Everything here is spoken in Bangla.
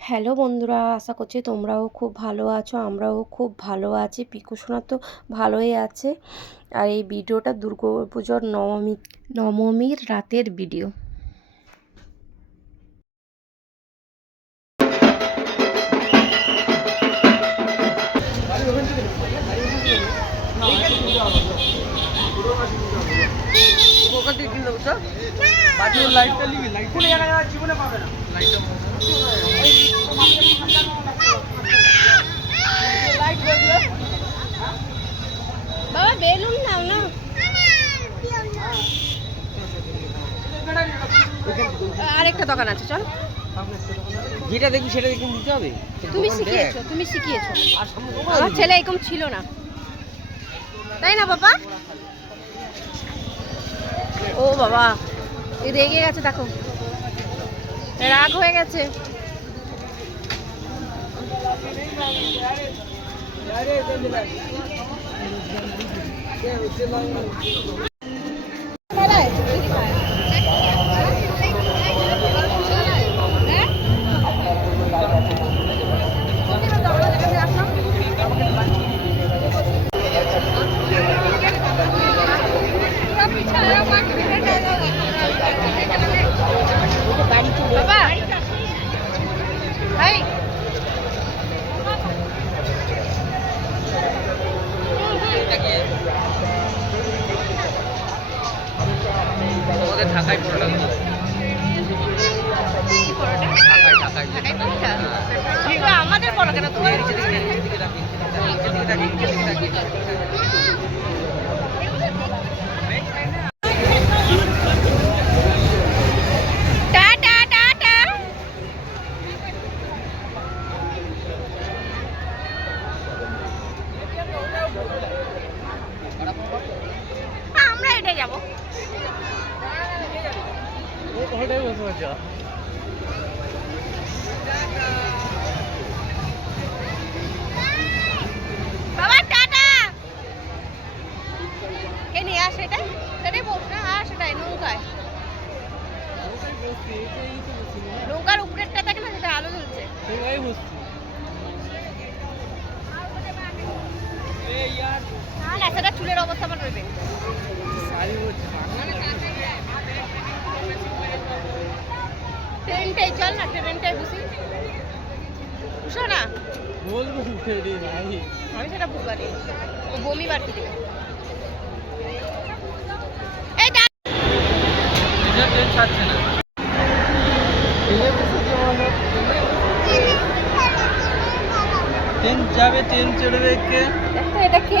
হ্যালো বন্ধুরা, আশা করছি তোমরাও খুব ভালো আছো। আমরাও খুব ভালো আছি। পিকু সোনা তো ভালোই আছে। আর এই ভিডিওটা দুর্গাপুজোর নবমীর রাতের ভিডিও। বাবা বেলুন নাও না, আরেকটা দোকান আছে, চল। যেটা দেখবি সেটা দেখে নিতে হবে। তুমি শিখিয়েছো। আমার ছেলে এরকম ছিল না, তাই না বাবা? ও বাবা, এই রেগে গেছে, দেখো রাগ হয়ে গেছে। বাবা হাই, আমাদের ঢাকায় পড়াটা আমাদের বড় কেন তোমার? আমরা এটা যাবো। বাবা টাটা, কে নিয়ে আসে? সেটাই বস না, আর সেটাই নৌকায়, নৌকার উপরেরটা থাকে না, সেটা আলো জ্বলছে। না সেটা চুলের অবস্থা আমার রইবে। ট্রেনটাই চল না, ট্রেনটাই বুঝি বুঝো না, আমি সেটা বুঝবা নি, ও বমি বাড়তি দেবে। এই ট্রেন ছাড়ছে না। ট্রেন যাবে, ট্রেন চড়বে কে? এটা কে?